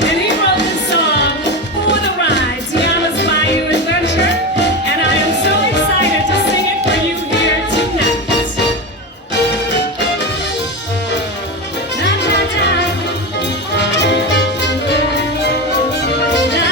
And he wrote this song for the ride, Tiana's Bayou Adventure, and I am so excited to sing it for you here tonight. Da, da, da. Da,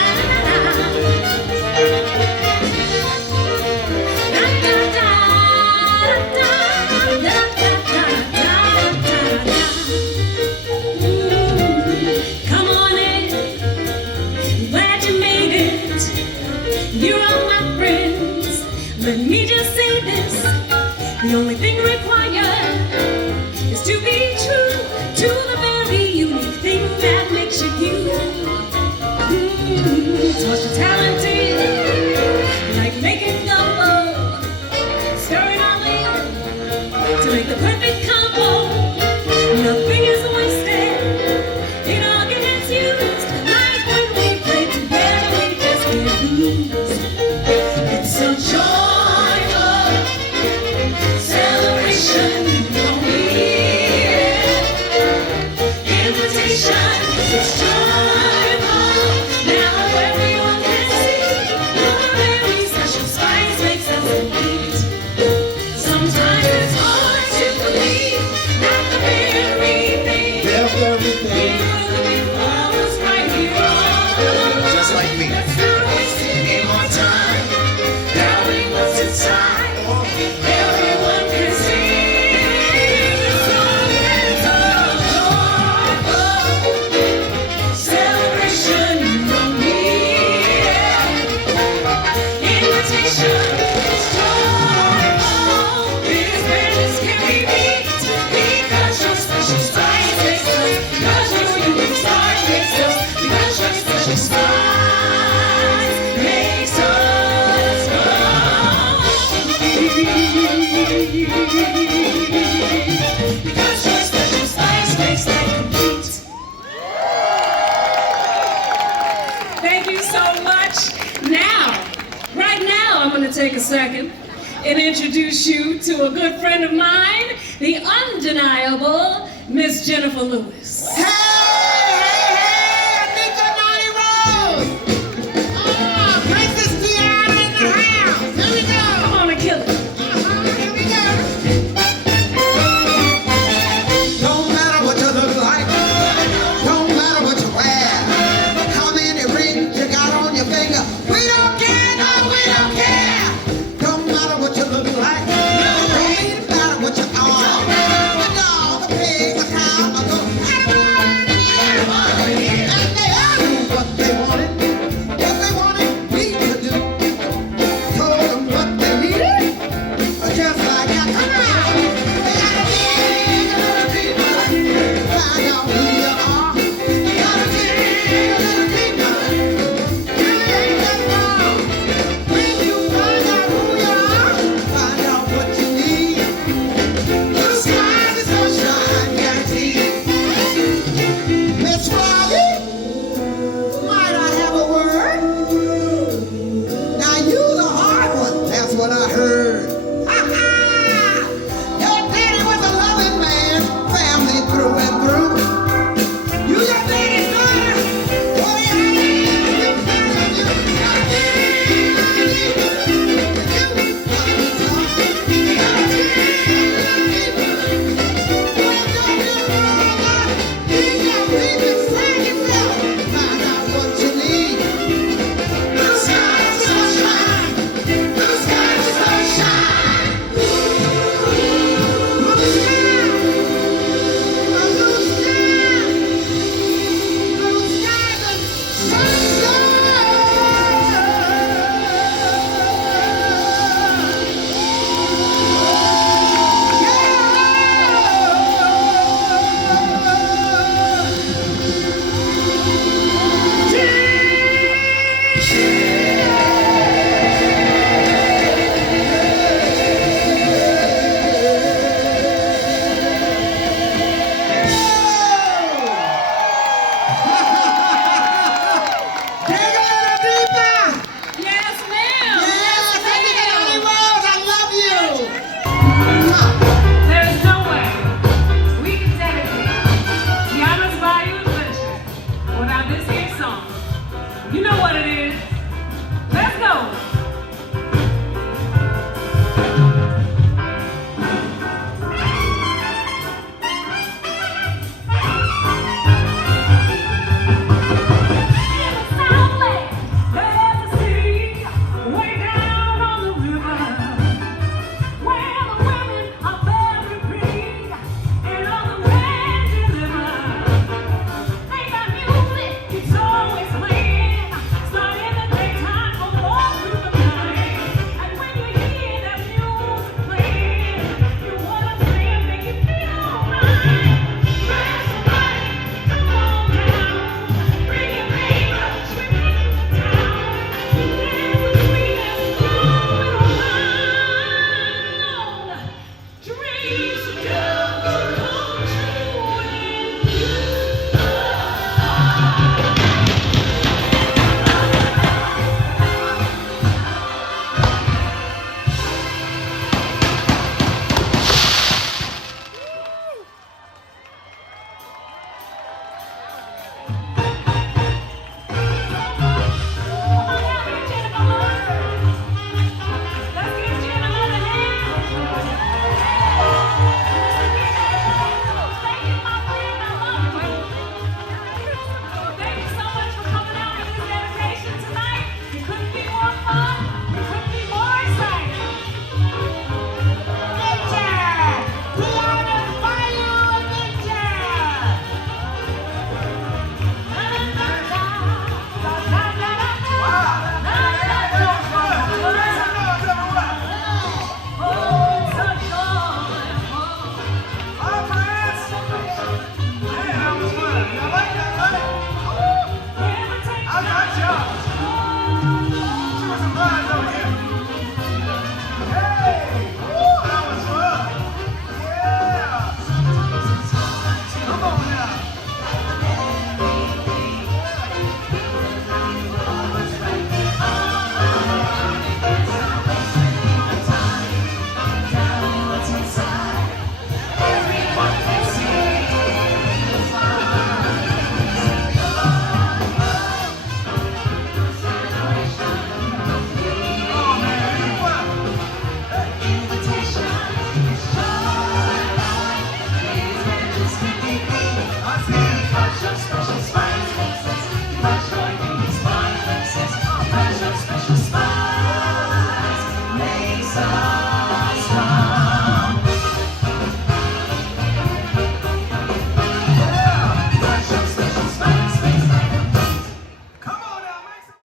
you're all my friends. Let me just say this. The only thing required is to be true to the very unique thing that makes you you. It's hospitality, like making gumbo, stirring all in to make the perfect combo. Nothing is wasted, it all gets used. Like when we play together, we just can't lose. It's a joyful celebration, invitation. It's joyful, now everyone can see your very special spice makes us complete. Sometimes it's hard to believe that the very thing we're looking for was right here all along. Just like me. Let's not waste any more time doubting what's inside. Everyone can sing the song. It's a joyful celebration, invitation. It's joyful. This madness can be beat because your special spice makes us. Because your unique style makes us. Because your special spice makes us complete. Because your special spice makes us complete. Thank you so much. Right now, I'm going to take a second and introduce you to a good friend of mine, the undeniable Miss Jenifer Lewis.